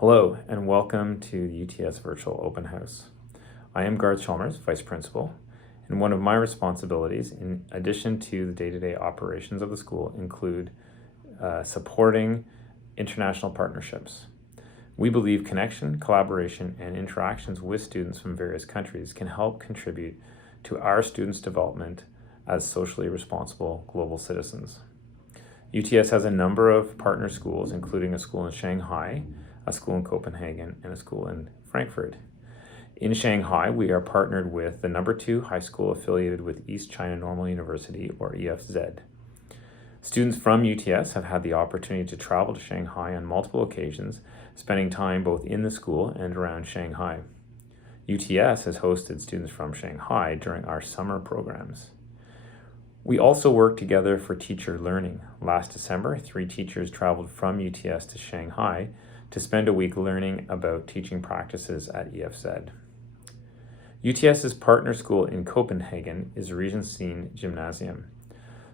Hello, and welcome to the UTS Virtual Open House. I am Garth Chalmers, Vice Principal, and one of my responsibilities, in addition to the day-to-day operations of the school, include supporting international partnerships. We believe connection, collaboration, and interactions with students from various countries can help contribute to our students' development as socially responsible global citizens. UTS has a number of partner schools, including a school in Shanghai, a school in Copenhagen, and a school in Frankfurt. In Shanghai, we are partnered with the number 2 high school affiliated with East China Normal University, or EFZ. Students from UTS have had the opportunity to travel to Shanghai on multiple occasions, spending time both in the school and around Shanghai. UTS has hosted students from Shanghai during our summer programs. We also work together for teacher learning. Last December, 3 teachers traveled from UTS to Shanghai to spend a week learning about teaching practices at EFZ. UTS's partner school in Copenhagen is Regensten Gymnasium.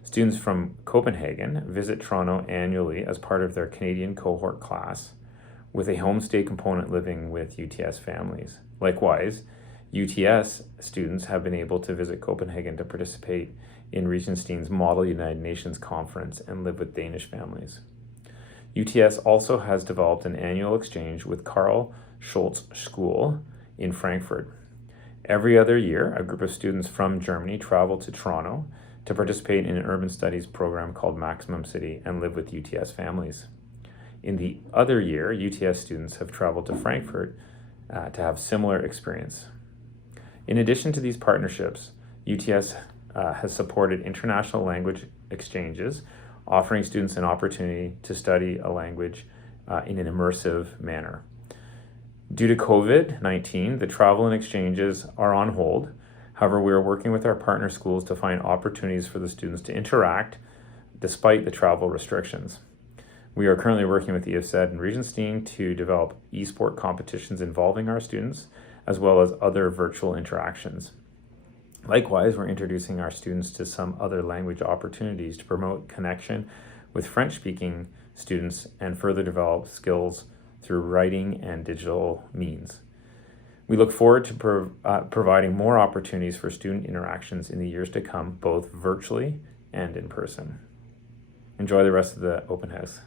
Students from Copenhagen visit Toronto annually as part of their Canadian cohort class, with a homestay component living with UTS families. Likewise, UTS students have been able to visit Copenhagen to participate in Regensten's Model United Nations Conference and live with Danish families. UTS also has developed an annual exchange with Karl Schulz School in Frankfurt. Every other year, a group of students from Germany travel to Toronto to participate in an urban studies program called Maximum City and live with UTS families. In the other year, UTS students have traveled to Frankfurt to have similar experience. In addition to these partnerships, UTS has supported international language exchanges, offering students an opportunity to study a language in an immersive manner. Due to COVID-19, the travel and exchanges are on hold. However, we are working with our partner schools to find opportunities for the students to interact despite the travel restrictions. We are currently working with EFZ and Regensten to develop eSport competitions involving our students, as well as other virtual interactions. Likewise, we're introducing our students to some other language opportunities to promote connection with French-speaking students and further develop skills through writing and digital means. We look forward to providing more opportunities for student interactions in the years to come, both virtually and in person. Enjoy the rest of the open house.